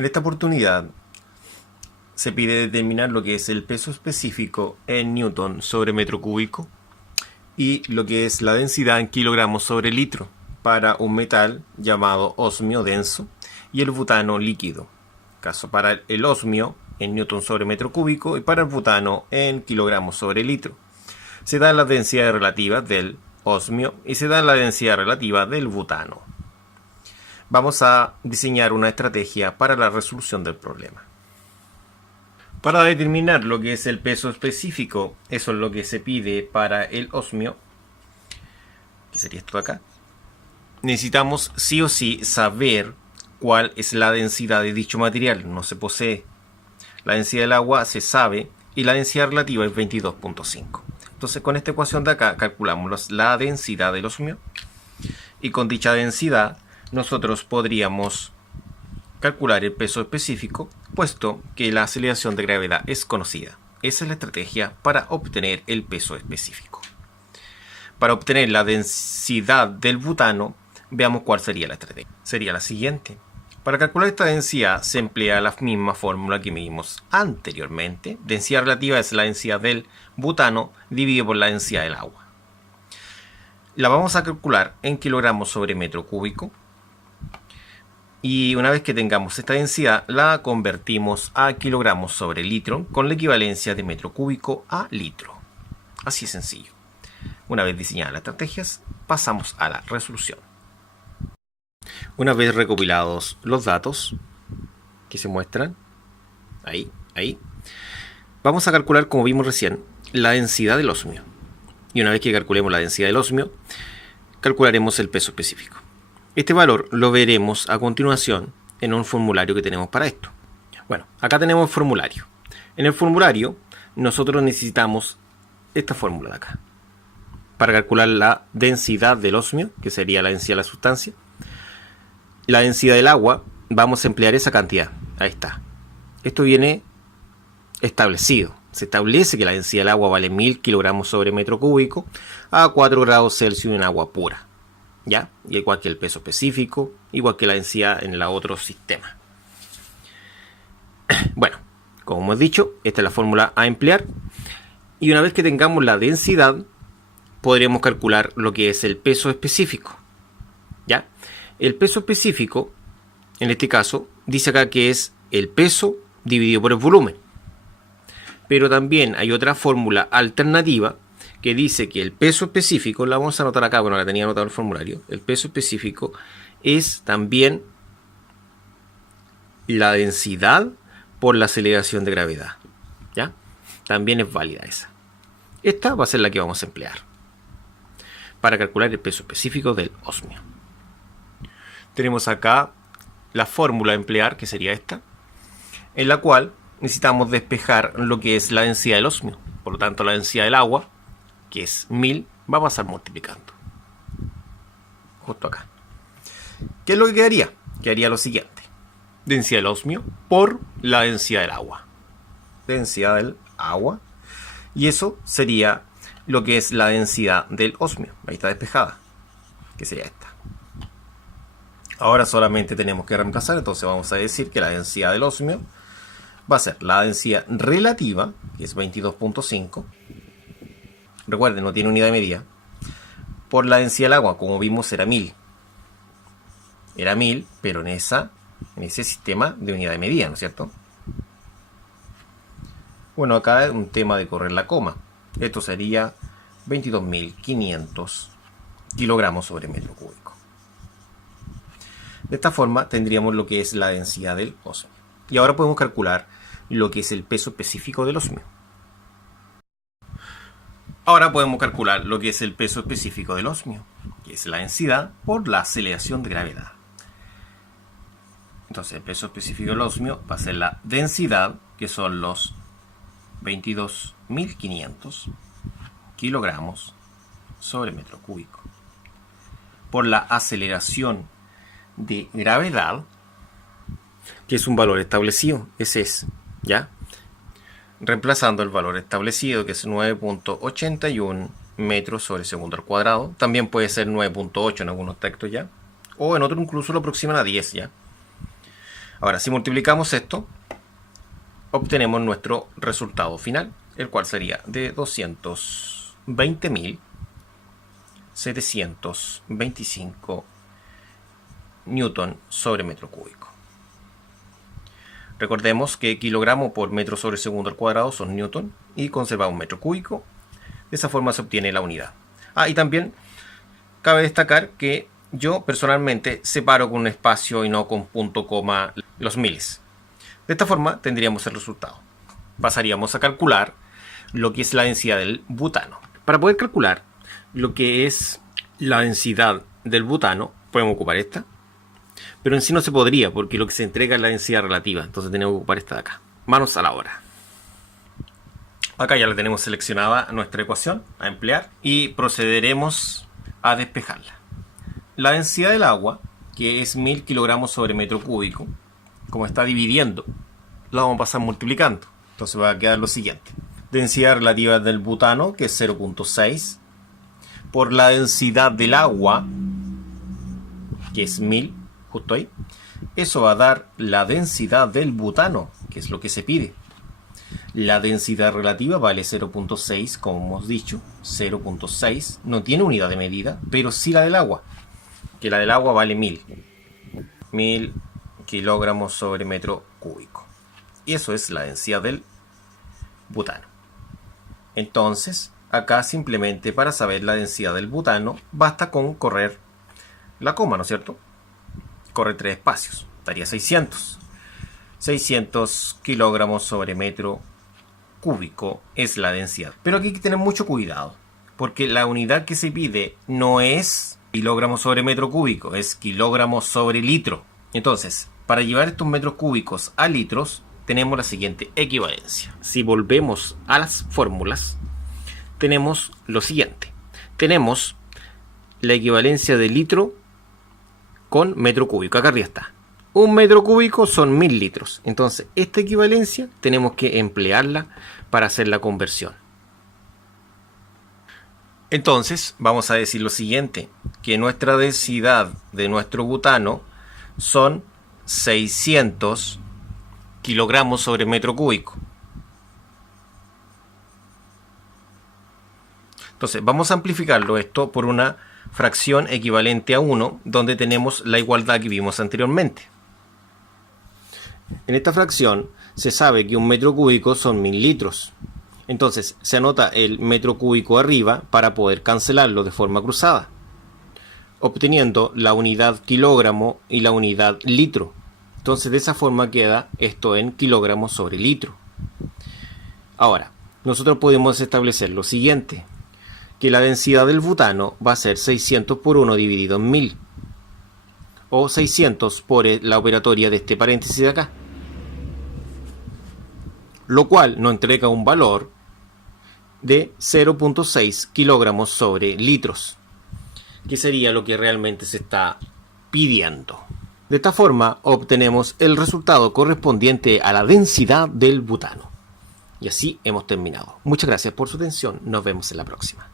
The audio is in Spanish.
En esta oportunidad se pide determinar lo que es el peso específico en newton sobre metro cúbico y lo que es la densidad en kilogramos sobre litro para un metal llamado osmio denso y el butano líquido. Caso para el osmio en newton sobre metro cúbico y para el butano en kilogramos sobre litro. Se dan las densidades relativas del osmio y se da la densidad relativa del butano. Vamos a diseñar una estrategia para la resolución del problema. Para determinar lo que es el peso específico, eso es lo que se pide para el osmio, que sería esto de acá, necesitamos sí o sí saber cuál es la densidad de dicho material. No se posee. La densidad del agua se sabe y la densidad relativa es 22.5. Entonces con esta ecuación de acá calculamos la densidad del osmio y con dicha densidad nosotros podríamos calcular el peso específico, puesto que la aceleración de gravedad es conocida. Esa es la estrategia para obtener el peso específico. Para obtener la densidad del butano, veamos cuál sería la estrategia. Sería la siguiente. Para calcular esta densidad se emplea la misma fórmula que vimos anteriormente. Densidad relativa es la densidad del butano dividido por la densidad del agua. La vamos a calcular en kilogramos sobre metro cúbico. Y una vez que tengamos esta densidad, la convertimos a kilogramos sobre litro con la equivalencia de metro cúbico a litro. Así es sencillo. Una vez diseñadas las estrategias, pasamos a la resolución. Una vez recopilados los datos que se muestran, ahí, vamos a calcular, como vimos recién, la densidad del osmio. Y una vez que calculemos la densidad del osmio, calcularemos el peso específico. Este valor lo veremos a continuación en un formulario que tenemos para esto. Bueno, acá tenemos el formulario. En el formulario nosotros necesitamos esta fórmula de acá para calcular la densidad del osmio, que sería la densidad de la sustancia. La densidad del agua, vamos a emplear esa cantidad. Ahí está. Esto viene establecido. Se establece que la densidad del agua vale 1000 kilogramos sobre metro cúbico a 4 grados Celsius en agua pura. ¿Ya? Y igual que el peso específico, igual que la densidad en el otro sistema. Bueno, como hemos dicho, esta es la fórmula a emplear. Y una vez que tengamos la densidad, podremos calcular lo que es el peso específico. ¿Ya? El peso específico, en este caso, dice acá que es el peso dividido por el volumen. Pero también hay otra fórmula alternativa que dice que el peso específico, la vamos a anotar acá, bueno, la tenía anotado en el formulario, el peso específico es también la densidad por la aceleración de gravedad. ¿Ya? También es válida esa. Esta va a ser la que vamos a emplear para calcular el peso específico del osmio. Tenemos acá la fórmula a emplear, que sería esta, en la cual necesitamos despejar lo que es la densidad del osmio. Por lo tanto, la densidad del agua, que es 1000, va a pasar multiplicando. Justo acá. ¿Qué es lo que quedaría? Quedaría lo siguiente. Densidad del osmio por la densidad del agua. Densidad del agua. Y eso sería lo que es la densidad del osmio. Ahí está despejada. Que sería esta. Ahora solamente tenemos que reemplazar. Entonces vamos a decir que la densidad del osmio va a ser la densidad relativa, que es 22.5. Recuerden, no tiene unidad de medida. Por la densidad del agua, como vimos, era 1000. Era 1000, pero en ese sistema de unidad de medida, ¿no es cierto? Bueno, acá es un tema de correr la coma. Esto sería 22.500 kilogramos sobre metro cúbico. De esta forma tendríamos lo que es la densidad del osmio. Y ahora podemos calcular lo que es el peso específico del osmio. Ahora podemos calcular lo que es el peso específico del osmio, que es la densidad por la aceleración de gravedad. Entonces el peso específico del osmio va a ser la densidad, que son los 22.500 kilogramos sobre metro cúbico, por la aceleración de gravedad, que es un valor establecido, ese es, ¿ya? Reemplazando el valor establecido, que es 9.81 metros sobre segundo al cuadrado. También puede ser 9.8 en algunos textos ya. O en otros incluso lo aproximan a 10 ya. Ahora, si multiplicamos esto, obtenemos nuestro resultado final, el cual sería de 220.725 newton sobre metro cúbico. Recordemos que kilogramo por metro sobre segundo al cuadrado son newton y conservamos metro cúbico. De esa forma se obtiene la unidad. Y también cabe destacar que yo personalmente separo con un espacio y no con punto coma los miles. De esta forma tendríamos el resultado. Pasaríamos a calcular lo que es la densidad del butano. Para poder calcular lo que es la densidad del butano, podemos ocupar esta. Pero en sí no se podría, porque lo que se entrega es la densidad relativa. Entonces tenemos que ocupar esta de acá. Manos a la obra. Acá ya la tenemos seleccionada nuestra ecuación a emplear y procederemos a despejarla. La densidad del agua, que es 1000 kilogramos sobre metro cúbico, como está dividiendo, la vamos a pasar multiplicando. Entonces va a quedar lo siguiente. Densidad relativa del butano, que es 0.6, por la densidad del agua, que es 1000, justo ahí. Eso va a dar la densidad del butano, que es lo que se pide. La densidad relativa vale 0.6, como hemos dicho. 0.6 no tiene unidad de medida, pero sí la del agua, que la del agua vale 1000 kilogramos sobre metro cúbico. Y eso es la densidad del butano. Entonces, acá simplemente para saber la densidad del butano, basta con correr la coma, ¿no es cierto? Corre 3 espacios, daría 600. 600 kilogramos sobre metro cúbico es la densidad. Pero aquí hay que tener mucho cuidado, porque la unidad que se pide no es kilogramos sobre metro cúbico, es kilogramos sobre litro. Entonces, para llevar estos metros cúbicos a litros, tenemos la siguiente equivalencia. Si volvemos a las fórmulas, tenemos lo siguiente. Tenemos la equivalencia de litro con metro cúbico. Acá arriba está. Un metro cúbico son 1000 litros. Entonces, esta equivalencia tenemos que emplearla para hacer la conversión. Entonces, vamos a decir lo siguiente, que nuestra densidad de nuestro butano son 600 kilogramos sobre metro cúbico. Entonces, vamos a amplificarlo esto por una fracción equivalente a 1, donde tenemos la igualdad que vimos anteriormente. En esta fracción se sabe que un metro cúbico son 1000 litros. Entonces se anota el metro cúbico arriba para poder cancelarlo de forma cruzada, obteniendo la unidad kilogramo y la unidad litro. Entonces de esa forma queda esto en kilogramos sobre litro. Ahora, nosotros podemos establecer lo siguiente, que la densidad del butano va a ser 600 por 1 dividido en 1000, o 600 por la operatoria de este paréntesis de acá, lo cual nos entrega un valor de 0.6 kilogramos sobre litros, que sería lo que realmente se está pidiendo. De esta forma obtenemos el resultado correspondiente a la densidad del butano. Y así hemos terminado. Muchas gracias por su atención. Nos vemos en la próxima.